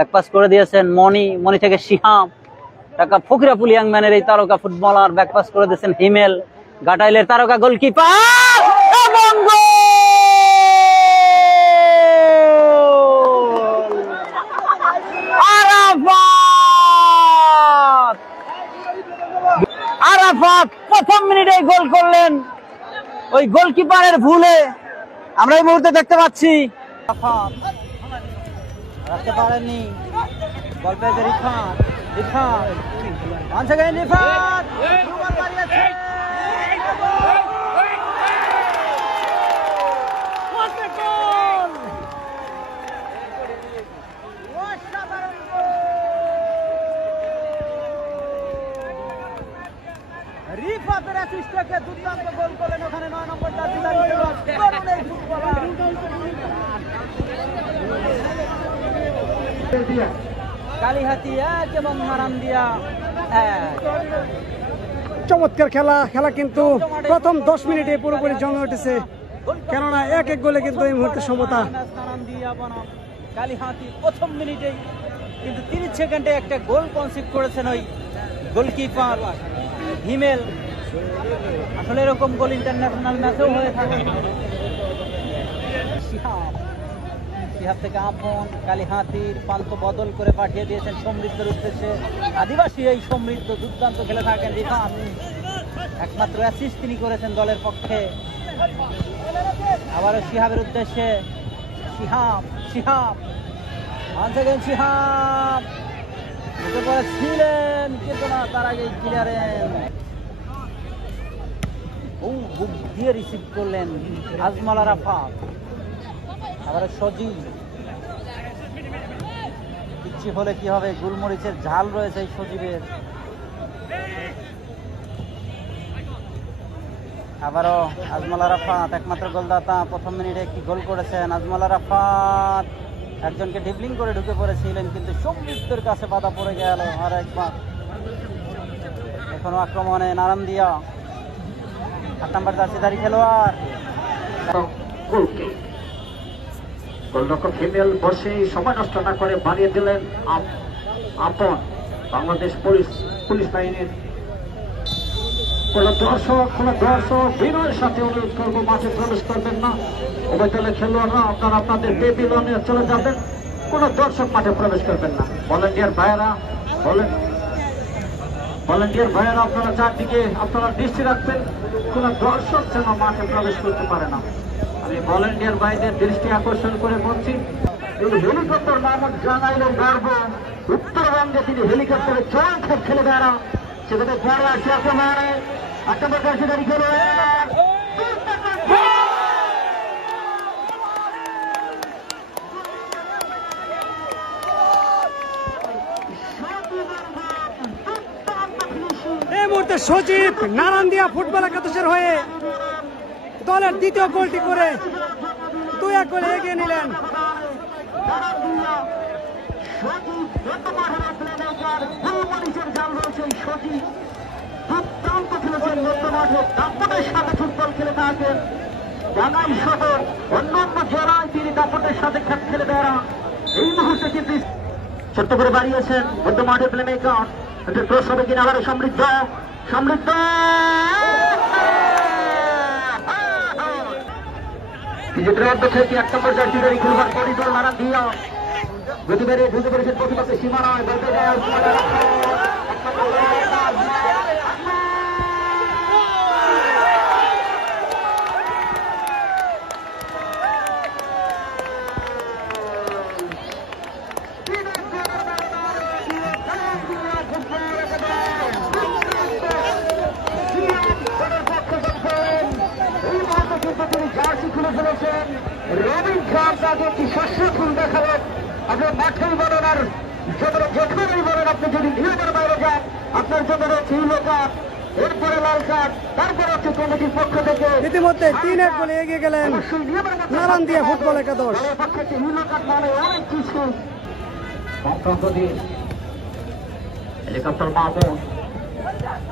Back pass করে দিয়েছেন মনি থেকে শিহাম, ঢাকা ফকিরাপুল ইয়াং ম্যানের এই তারকা ফুটবলার ব্যাকপাস করে দিয়েছেন হিমেল, ঘাটাইলের তারকা গোলকিপার এবং আরাফাত প্রথম মিনিটে গোল করলেন। ওই গোলকিপারের ভুলে আমরা এই মুহূর্তে দেখতে পাচ্ছি রাখতে পারেননি, বল পেয়েছে রিফাত, রিফাতের অ্যাসিস্ট থেকে দুর্দান্ত গোল করলেন ওখানে 9 নম্বর জার্সি কালিহাতি এক এবং নারান্দিয়া এক। চমৎকার খেলা কিন্তু প্রথম 10 মিনিটে পুরোপুরি জমে উঠেছে, কেননা এক গোলে কিন্তু এই মুহূর্তে সমতা। কালিহাতি প্রথম মিনিটেই কিন্তু 30 সেকেন্ডে একটা গোল কনসিভ করেছেন ওই গোলকিপার হিমেল। আসলে এরকম গোল ইন্টারন্যাশনাল ম্যাচেও হয়ে থাকে। শিহাব থেকে আপন, কালিহাতির পান্ত বদল করে পাঠিয়ে দিয়েছেন সমৃদ্ধের উদ্দেশ্যে। আদিবাসী এই সমৃদ্ধ দুর্দান্ত খেলে থাকেন রিফাত, একমাত্র অ্যাসিস্ট তিনি করেছেন দলের পক্ষে। আবারও শিহাবের উদ্দেশ্যে শিহাব ছিলেন কিন্তু না, তার আগে বুক দিয়ে রিসিভ করলেন আজমল আরাফাত। আবার সজীব, ইচ্ছে হলে কি হবে, গোলমরিচের ঝাল রয়েছে এই সজীবের। আবারও আজমল আরাফাত একমাত্র গোলদাতা, প্রথম মিনিটে একটি গোল করেছেন আজমল আরাফাত। একজনকে ড্রিবলিং করে ঢুকে পড়েছিলেন কিন্তু সমৃদ্ধের কাছে বাধা পড়ে গেল আর একবার। এখনো আক্রমণে নারান্দিয়া, 8 নম্বর জার্সিধারী খেলোয়াড়। গোলরক্ষক হিমেল বসে সময় নষ্ট না করে বাড়িয়ে দিলেন আপন। বাংলাদেশ পুলিশ বাহিনীর কোন দর্শক বিনয়ের সাথে অনুরোধ করবো মাঠে প্রবেশ করবেন না। উভয় দলের খেলোয়াড়রা আপনারা আপনাদের পেভিলিয়নে চলে যাবেন, কোন দর্শক মাঠে প্রবেশ করবেন না। ভলেন্টিয়ার ভাইয়েরা আপনারা চারদিকে আপনারা দৃষ্টি রাখবেন, কোন দর্শক যেন মাঠে প্রবেশ করতে পারে না। আমি ভলেন্টিয়ার ভাইদের দৃষ্টি আকর্ষণ করে বলছি, হেলিকপ্টার নামক জানাইলেন গর্ব, উত্তরবঙ্গে তিনি হেলিকপ্টারে জয় খেলে বেড়া, সেখানে বড় আছে আক্রমণে 8 নম্বর জার্সিধারী খেলোয়াড় এই মুহূর্তে সজীব নারান্দিয়া ফুটবল একাদশের হয়ে দলের দ্বিতীয় গোলটি করে 2-1 গোলে এগিয়ে নিলেন। ফুটবল খেলে থাকেন টাঙ্গাইল শহর, অন্যান্য জেলায় তিনি দাপটের সাথে খেলে বেড়ান। এই মুহূর্তে কিন্তু ছোট্ট করে বাড়িয়েছেন মধ্য মাঠে প্লেমেকার, ক্রস হবে কিনা আবার সমৃদ্ধ থেকে 1 নম্বর জার্সিধারী খেলোয়াড় করিডোর নারায়ণ দিয়া গতি বেড়ে ঢুকে পেরেছেন প্রতিপক্ষের সীমানায়, বলতে যায় রবিন খান তাকে একটি শস্য ফুল দেখালেন। আপনার মাঠেই বলেন আর যেখানেই বলেন, আপনি যদি নিয়মের বাইরে যান আপনার জন্য রয়েছে ইলো কার্ড, এরপরে লাল কার্ড, তারপরে হচ্ছে কমিটির পক্ষ থেকে। ইতিমধ্যে 3-1 গোলে এগিয়ে গেলেন নারান্দিয়া ফুটবল একাদশ। ইলো কার্ড মানে অনেক কিছু। হেলিকপ্টার মামুন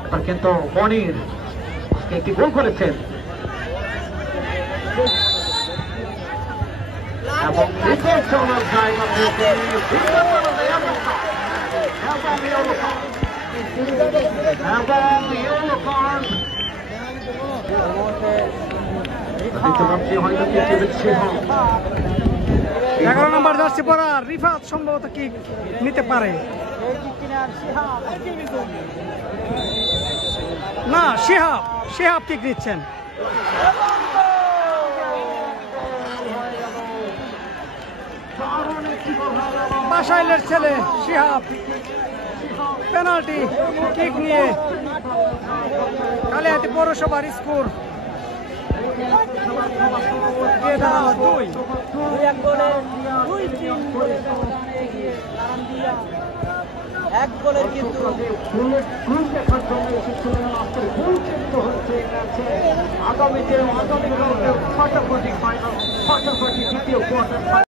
এবার কিন্তু মনির একটি গোল করেছেন। এবং ক্রিকেট চলার জায়গা থেকে এবং 11 নম্বর জার্সি পরা রিফাত সম্ভবত কি নিতে পারে না, শিহাব কিক নিচ্ছেন। বাসাইলের ছেলে শিহাব পেনাল্টি কিক নিয়ে কালিয়াতি পৌরসভার স্কোর 1 গোলের কিন্তু আগামী দিনে ফাটাফাটি ফাইনাল, ফাটাফাটি দ্বিতীয় কোয়ার্টার।